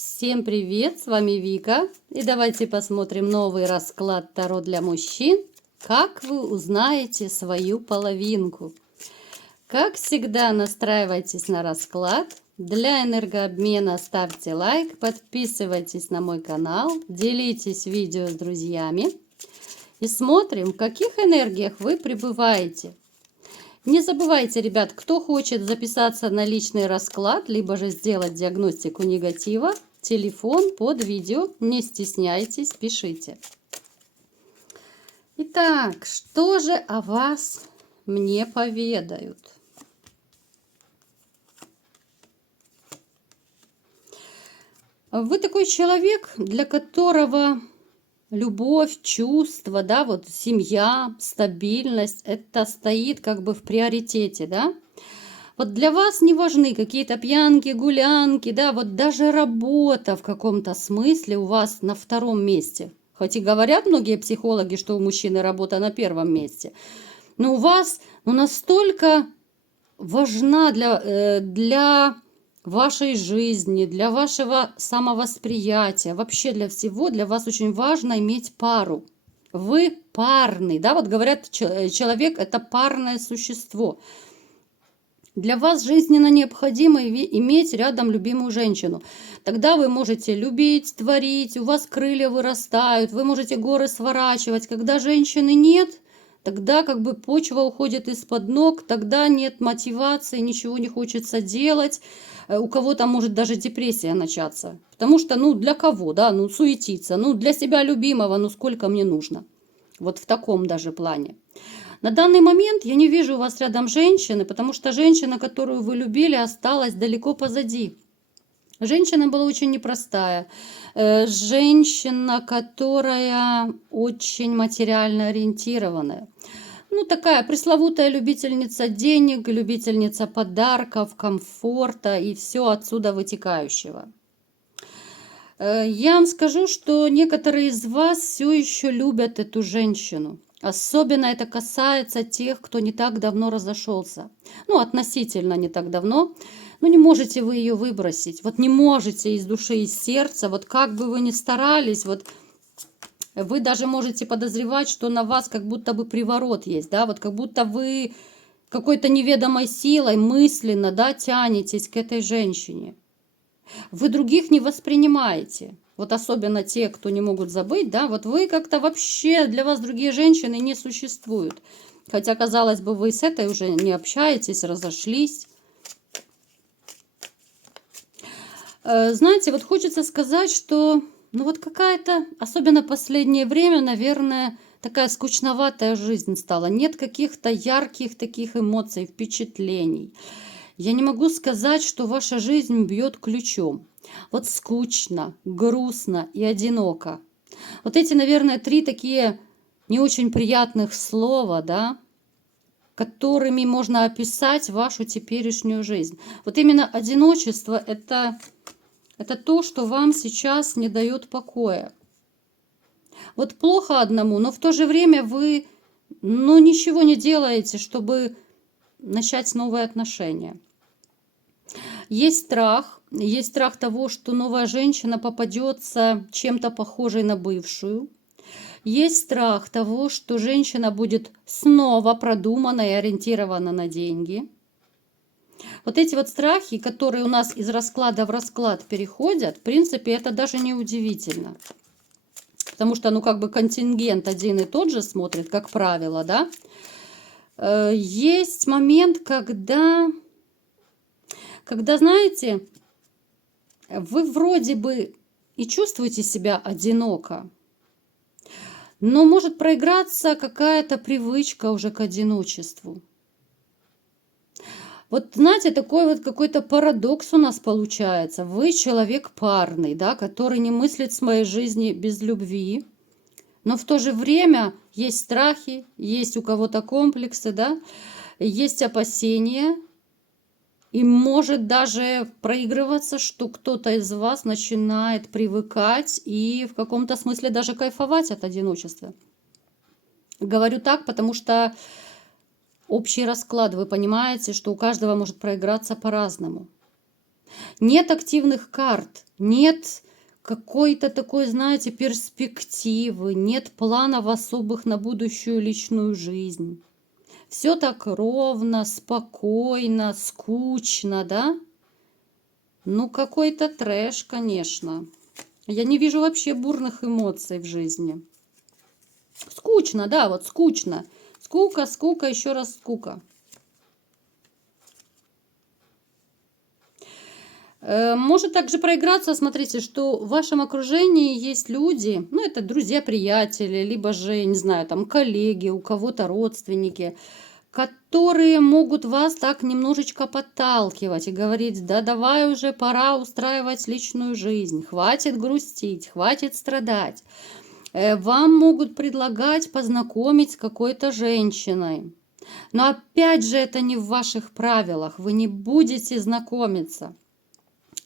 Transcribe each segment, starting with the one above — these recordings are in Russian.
Всем привет, с вами Вика. И давайте посмотрим новый расклад Таро для мужчин. Как вы узнаете свою половинку? Как всегда, настраивайтесь на расклад. Для энергообмена ставьте лайк, подписывайтесь на мой канал, делитесь видео с друзьями. И смотрим, в каких энергиях вы пребываете. Не забывайте, ребят, кто хочет записаться на личный расклад, либо же сделать диагностику негатива, телефон под видео, не стесняйтесь, пишите. Итак, что же о вас мне поведают? Вы такой человек, для которого любовь, чувства, да, вот семья, стабильность, это стоит как бы в приоритете, да. Вот для вас не важны какие-то пьянки, гулянки, да, вот даже работа в каком-то смысле у вас на втором месте. Хоть и говорят многие психологи, что у мужчины работа на первом месте, но у вас настолько важна для вашей жизни, для вашего самовосприятия, вообще для всего, для вас очень важно иметь пару. Вы парный, да, вот говорят, человек это парное существо. Для вас жизненно необходимо иметь рядом любимую женщину. Тогда вы можете любить, творить, у вас крылья вырастают, вы можете горы сворачивать. Когда женщины нет, тогда как бы почва уходит из-под ног, тогда нет мотивации, ничего не хочется делать. У кого-то может даже депрессия начаться. Потому что, для кого, да, суетиться, для себя любимого, сколько мне нужно. Вот в таком даже плане. На данный момент я не вижу у вас рядом женщины, потому что женщина, которую вы любили, осталась далеко позади. Женщина была очень непростая. Женщина, которая очень материально ориентированная. Такая пресловутая любительница денег, любительница подарков, комфорта и все отсюда вытекающего. Я вам скажу, что некоторые из вас все еще любят эту женщину. Особенно это касается тех, кто не так давно разошелся. Относительно не так давно. Не можете вы ее выбросить. Вот не можете из души, из сердца. Вот как бы вы ни старались, вот вы даже можете подозревать, что на вас как будто бы приворот есть, да, вот как будто вы какой-то неведомой силой мысленно, да, тянетесь к этой женщине. Вы других не воспринимаете. Вот особенно те, кто не могут забыть, да, вот вы как-то вообще, для вас другие женщины не существуют. Хотя, казалось бы, вы с этой уже не общаетесь, разошлись. Знаете, вот хочется сказать, что, вот какая-то, особенно последнее время, наверное, такая скучноватая жизнь стала. Нет каких-то ярких таких эмоций, впечатлений. Я не могу сказать, что ваша жизнь бьет ключом. Вот скучно, грустно и одиноко. Вот эти, наверное, 3 такие не очень приятных слова, да, которыми можно описать вашу теперешнюю жизнь. Вот именно одиночество – это то, что вам сейчас не дает покоя. Вот плохо одному, но в то же время вы, ничего не делаете, чтобы начать новые отношения. Есть страх того, что новая женщина попадется чем-то похожей на бывшую. Есть страх того, что женщина будет снова продумана и ориентирована на деньги. Вот эти вот страхи, которые у нас из расклада в расклад переходят, в принципе, это даже не удивительно. Потому что, как бы контингент один и тот же смотрит, как правило, да. Есть момент, когда, знаете, вы вроде бы и чувствуете себя одиноко, но может проиграться какая-то привычка уже к одиночеству. Вот знаете, такой вот какой-то парадокс у нас получается. Вы человек парный, да, который не мыслит своей жизни без любви, но в то же время есть страхи, есть у кого-то комплексы, да, есть опасения. И может даже проигрываться, что кто-то из вас начинает привыкать и в каком-то смысле даже кайфовать от одиночества. Говорю так, потому что общий расклад, вы понимаете, что у каждого может проиграться по-разному. Нет активных карт, нет какой-то такой, знаете, перспективы, нет планов особых на будущую личную жизнь. Все так ровно, спокойно, скучно, да? Ну, какой-то трэш, конечно. Я не вижу вообще бурных эмоций в жизни. Скучно, да, вот скучно. Скука, скука, еще раз скука. Может также проиграться, смотрите, что в вашем окружении есть люди, ну, это друзья, приятели, либо же, не знаю, там, коллеги, у кого-то родственники, которые могут вас так немножечко подталкивать и говорить: да давай уже, пора устраивать личную жизнь, хватит грустить, хватит страдать. Вам могут предлагать познакомить с какой-то женщиной. Но опять же, это не в ваших правилах, вы не будете знакомиться.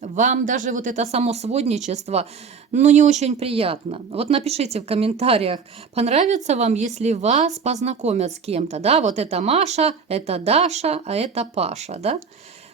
Вам даже вот это само сводничество, ну, не очень приятно. Вот напишите в комментариях, понравится вам, если вас познакомят с кем-то, да, вот это Маша, это Даша, а это Паша, да.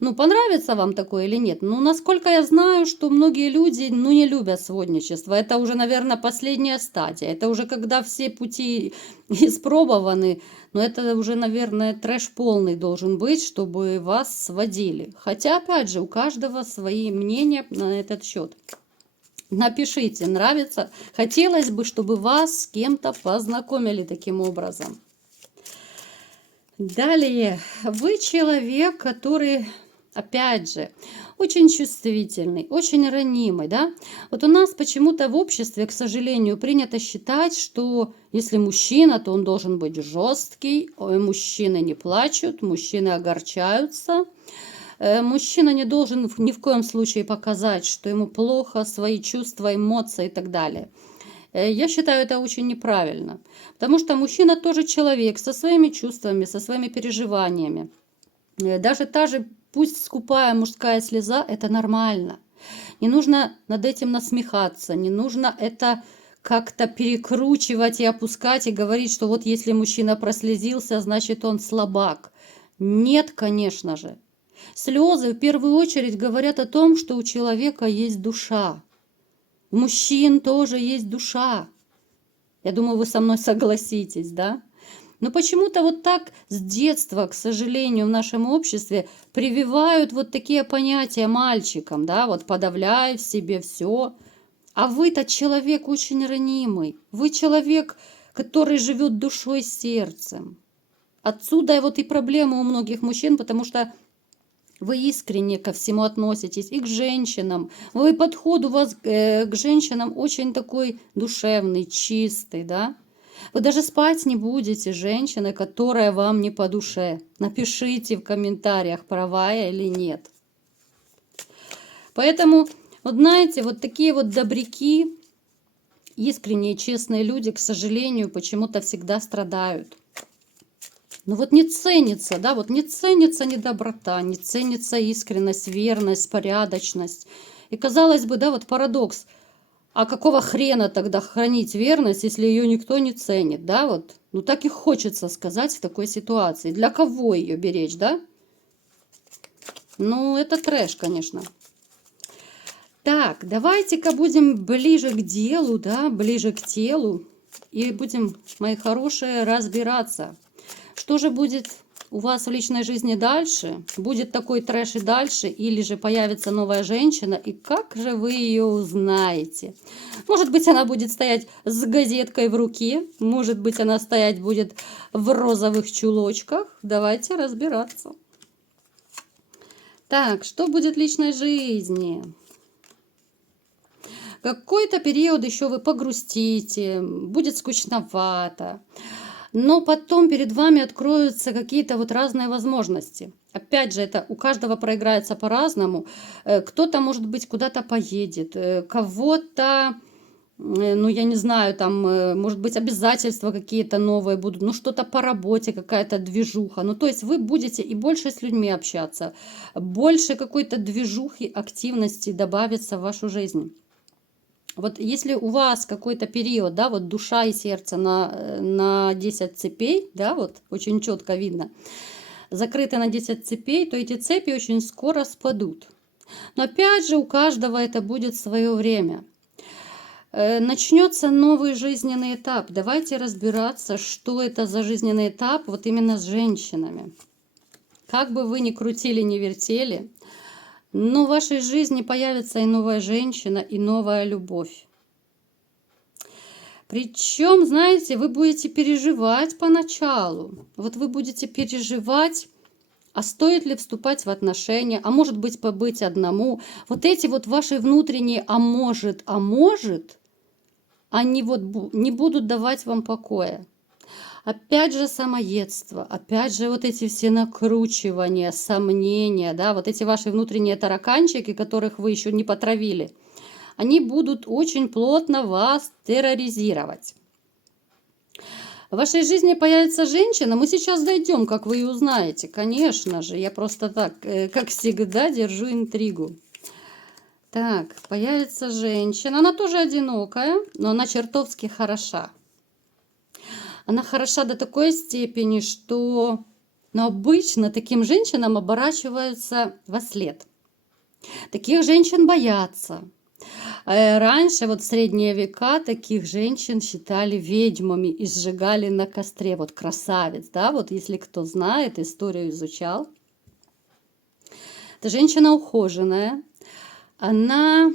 Ну, понравится вам такое или нет? Ну, насколько я знаю, что многие люди, ну, не любят сводничество. Это уже, наверное, последняя стадия. Это уже когда все пути испробованы. Но это уже, наверное, трэш полный должен быть, чтобы вас сводили. Хотя, опять же, у каждого свои мнения на этот счет. Напишите, нравится. Хотелось бы, чтобы вас с кем-то познакомили таким образом. Далее, вы человек, который, опять же, очень чувствительный, очень ранимый, да? Вот у нас почему-то в обществе, к сожалению, принято считать, что если мужчина, то он должен быть жесткий, мужчины не плачут, мужчины огорчаются, мужчина не должен ни в коем случае показать, что ему плохо, свои чувства, эмоции и так далее. Я считаю это очень неправильно, потому что мужчина тоже человек со своими чувствами, со своими переживаниями. Даже та же, пусть скупая мужская слеза, это нормально. Не нужно над этим насмехаться, не нужно это как-то перекручивать и опускать и говорить, что вот если мужчина прослезился, значит он слабак. Нет, конечно же. Слезы в первую очередь говорят о том, что у человека есть душа. У мужчин тоже есть душа. Я думаю, вы со мной согласитесь, да? Но почему-то вот так с детства, к сожалению, в нашем обществе прививают вот такие понятия мальчикам, да, вот подавляй в себе все. А вы-то человек очень ранимый. Вы человек, который живет душой, сердцем. Отсюда вот и проблема у многих мужчин, потому что вы искренне ко всему относитесь, и к женщинам. Вы подход у вас к женщинам очень такой душевный, чистый, да? Вы даже спать не будете с женщиной, которая вам не по душе. Напишите в комментариях, права я или нет. Поэтому, вот знаете, вот такие вот добряки, искренние, честные люди, к сожалению, почему-то всегда страдают. Ну вот не ценится, да, вот не ценится ни доброта, не ценится искренность, верность, порядочность. И казалось бы, да, вот парадокс. А какого хрена тогда хранить верность, если ее никто не ценит, да, вот? Ну так и хочется сказать в такой ситуации. Для кого ее беречь, да? Ну, это трэш, конечно. Так, давайте-ка будем ближе к делу, да, ближе к телу. И будем, мои хорошие, разбираться. Что же будет у вас в личной жизни дальше? Будет такой трэш и дальше? Или же появится новая женщина? И как же вы ее узнаете? Может быть, она будет стоять с газеткой в руке. Может быть, она стоять будет в розовых чулочках. Давайте разбираться. Так, что будет в личной жизни? Какой-то период еще вы погрустите, будет скучновато. Но потом перед вами откроются какие-то вот разные возможности. Опять же, это у каждого проиграется по-разному. Кто-то, может быть, куда-то поедет, кого-то, ну, я не знаю, там, может быть, обязательства какие-то новые будут, ну, что-то по работе, какая-то движуха. Ну, то есть вы будете и больше с людьми общаться, больше какой-то движухи, активности добавится в вашу жизнь. Вот если у вас какой-то период, да, вот душа и сердце на 10 цепей, да, вот очень четко видно, закрыты на 10 цепей, то эти цепи очень скоро спадут. Но опять же, у каждого это будет свое время. Начнется новый жизненный этап. Давайте разбираться, что это за жизненный этап вот именно с женщинами. Как бы вы ни крутили, ни вертели, но в вашей жизни появится и новая женщина, и новая любовь. Причем, знаете, вы будете переживать поначалу. Вот вы будете переживать, а стоит ли вступать в отношения, а может быть побыть одному. Вот эти вот ваши внутренние «а может», они вот не будут давать вам покоя. Опять же самоедство, опять же вот эти все накручивания, сомнения, да, вот эти ваши внутренние тараканчики, которых вы еще не потравили, они будут очень плотно вас терроризировать. В вашей жизни появится женщина, мы сейчас дойдем, как вы и узнаете, конечно же, я просто так, как всегда, держу интригу. Так, появится женщина, она тоже одинокая, но она чертовски хороша. Она хороша до такой степени, что обычно таким женщинам оборачиваются во след. Таких женщин боятся. Раньше, вот в средние века, таких женщин считали ведьмами и сжигали на костре. Вот красавец, да, вот если кто знает, историю изучал. Это женщина ухоженная, она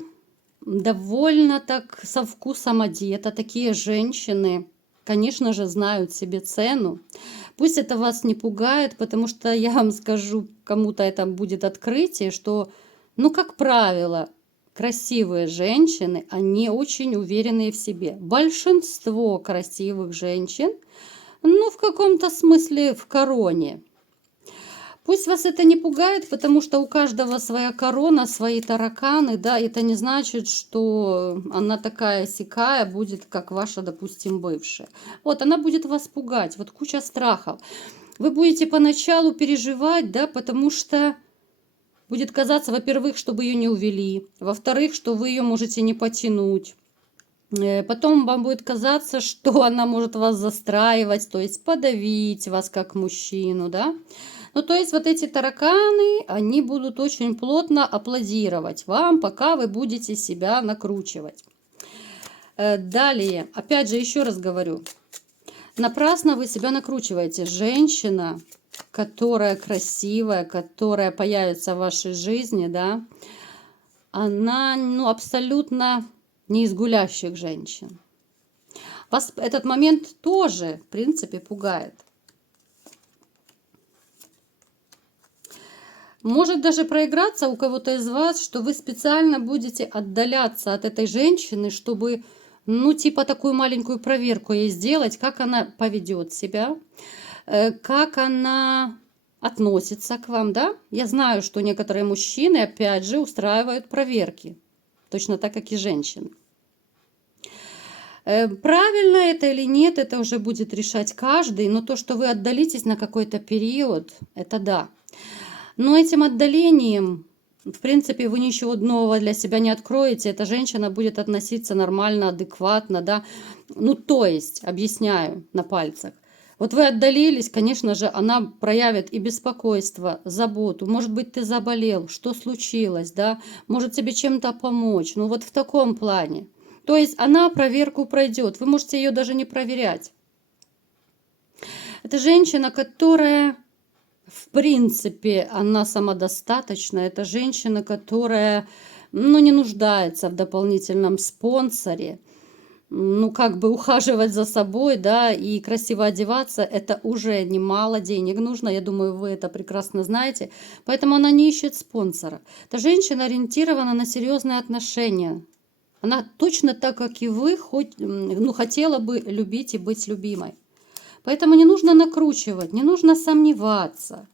довольно так со вкусом одета. Такие женщины, конечно же, знают себе цену. Пусть это вас не пугает, потому что я вам скажу, кому-то это будет открытие, что, ну, как правило, красивые женщины, они очень уверенные в себе. Большинство красивых женщин, ну, в каком-то смысле в короне. Пусть вас это не пугает, потому что у каждого своя корона, свои тараканы, да, это не значит, что она такая сякая будет, как ваша, допустим, бывшая. Вот, она будет вас пугать, вот куча страхов. Вы будете поначалу переживать, да, потому что будет казаться, во-первых, чтобы ее не увели, во-вторых, что вы ее можете не потянуть. Потом вам будет казаться, что она может вас застраивать, то есть подавить вас как мужчину, да. Ну, то есть вот эти тараканы, они будут очень плотно аплодировать вам, пока вы будете себя накручивать. Далее, опять же, еще раз говорю, напрасно вы себя накручиваете. Женщина, которая красивая, которая появится в вашей жизни, да, она, ну, абсолютно не из гулящих женщин. Вас этот момент тоже, в принципе, пугает. Может даже проиграться у кого-то из вас, что вы специально будете отдаляться от этой женщины, чтобы, ну, типа такую маленькую проверку ей сделать, как она поведет себя, как она относится к вам, да? Я знаю, что некоторые мужчины, опять же, устраивают проверки, точно так, как и женщины. Правильно это или нет, это уже будет решать каждый, но то, что вы отдалитесь на какой-то период, это да. Но этим отдалением, в принципе, вы ничего нового для себя не откроете. Эта женщина будет относиться нормально, адекватно, да. Ну, то есть, объясняю на пальцах. Вот вы отдалились, конечно же, она проявит и беспокойство, заботу. Может быть, ты заболел, что случилось, да? Может тебе чем-то помочь. Ну, вот в таком плане. То есть, она проверку пройдет. Вы можете ее даже не проверять. Это женщина, которая... В принципе, она самодостаточна. Это женщина, которая, ну, не нуждается в дополнительном спонсоре. Ну, как бы ухаживать за собой, да, и красиво одеваться, это уже немало денег нужно. Я думаю, вы это прекрасно знаете. Поэтому она не ищет спонсора. Эта женщина ориентирована на серьезные отношения. Она точно так, как и вы, хотела бы любить и быть любимой. Поэтому не нужно накручивать, не нужно сомневаться.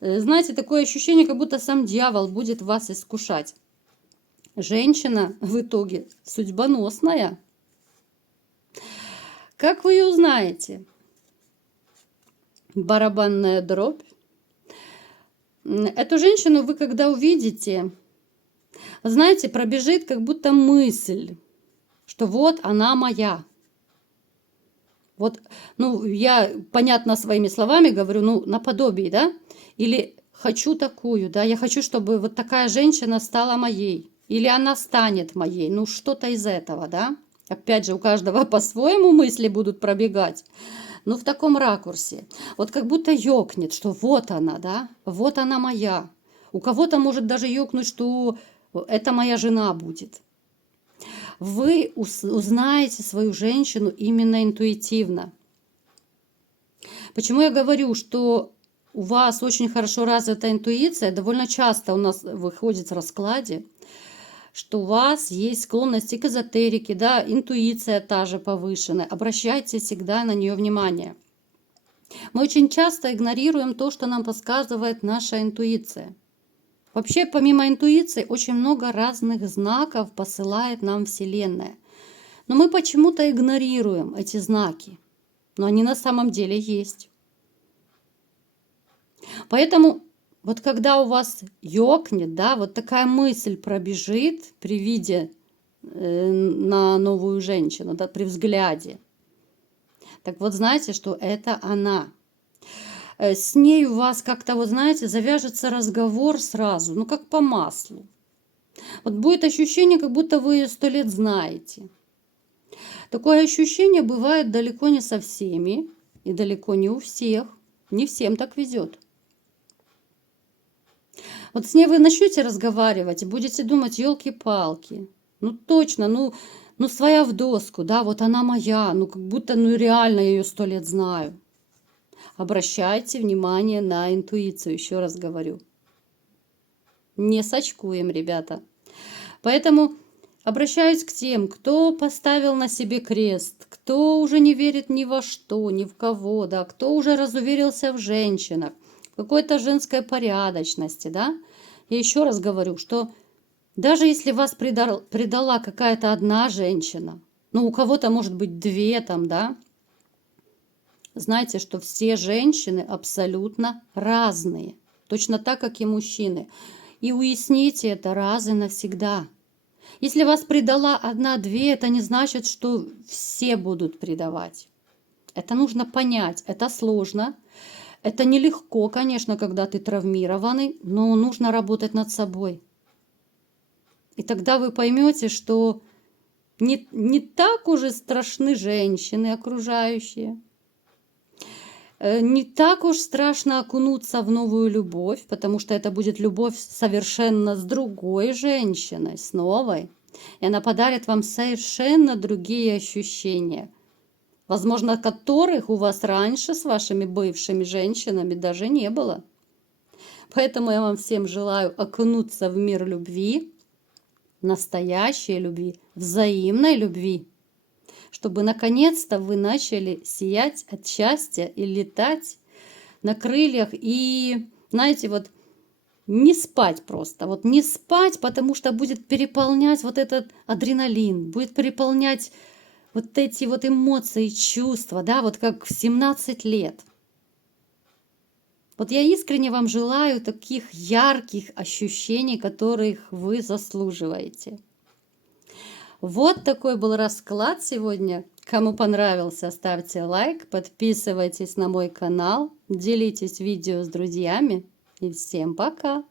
Знаете, такое ощущение, как будто сам дьявол будет вас искушать. Женщина в итоге судьбоносная. Как вы ее узнаете? Барабанная дробь. Эту женщину вы когда увидите, знаете, пробежит как будто мысль, что вот она моя. Вот, ну, я, понятно, своими словами говорю, ну, наподобие, да? Или хочу такую, да, я хочу, чтобы вот такая женщина стала моей, или она станет моей, ну что-то из этого, да. Опять же, у каждого по-своему мысли будут пробегать, но в таком ракурсе. Вот как будто ёкнет, что вот она, да, вот она моя. У кого-то может даже ёкнуть, что это моя жена будет. Вы узнаете свою женщину именно интуитивно. Почему я говорю, что у вас очень хорошо развита интуиция? Довольно часто у нас выходит в раскладе, что у вас есть склонность к эзотерике, да, интуиция та же повышенная. Обращайте всегда на нее внимание. Мы очень часто игнорируем то, что нам подсказывает наша интуиция. Вообще, помимо интуиции, очень много разных знаков посылает нам Вселенная. Но мы почему-то игнорируем эти знаки. Но они на самом деле есть. Поэтому вот когда у вас ёкнет, да, вот такая мысль пробежит при виде на новую женщину, да, при взгляде, так вот знаете, что это она. С ней у вас как-то, вот знаете, завяжется разговор сразу, ну как по маслу. Вот будет ощущение, как будто вы ее 100 лет знаете. Такое ощущение бывает далеко не со всеми и далеко не у всех. Не всем так везет. Вот с ней вы начнете разговаривать и будете думать, елки-палки, ну точно, ну своя в доску, да, вот она моя, ну как будто, ну реально я ее 100 лет знаю. Обращайте внимание на интуицию, еще раз говорю. Не сочкуем, ребята. Поэтому обращаюсь к тем, кто поставил на себе крест, кто уже не верит ни во что, ни в кого, да, кто уже разуверился в женщинах, в какой-то женской порядочности, да. Я еще раз говорю, что даже если вас предала какая-то одна женщина, ну у кого-то может быть 2 там, да, знайте, что все женщины абсолютно разные, точно так, как и мужчины. И уясните это раз и навсегда. Если вас предала 1-2, это не значит, что все будут предавать. Это нужно понять, это сложно. Это нелегко, конечно, когда ты травмированный, но нужно работать над собой. И тогда вы поймете, что не так уже страшны женщины окружающие. Не так уж страшно окунуться в новую любовь, потому что это будет любовь совершенно с другой женщиной, с новой. И она подарит вам совершенно другие ощущения, возможно, которых у вас раньше с вашими бывшими женщинами даже не было. Поэтому я вам всем желаю окунуться в мир любви, настоящей любви, взаимной любви, чтобы наконец-то вы начали сиять от счастья и летать на крыльях и, знаете, вот не спать просто, вот не спать, потому что будет переполнять вот этот адреналин, будет переполнять вот эти вот эмоции, чувства, да, вот как в 17 лет. Вот я искренне вам желаю таких ярких ощущений, которых вы заслуживаете. Вот такой был расклад сегодня. Кому понравился, ставьте лайк, подписывайтесь на мой канал, делитесь видео с друзьями. И всем пока!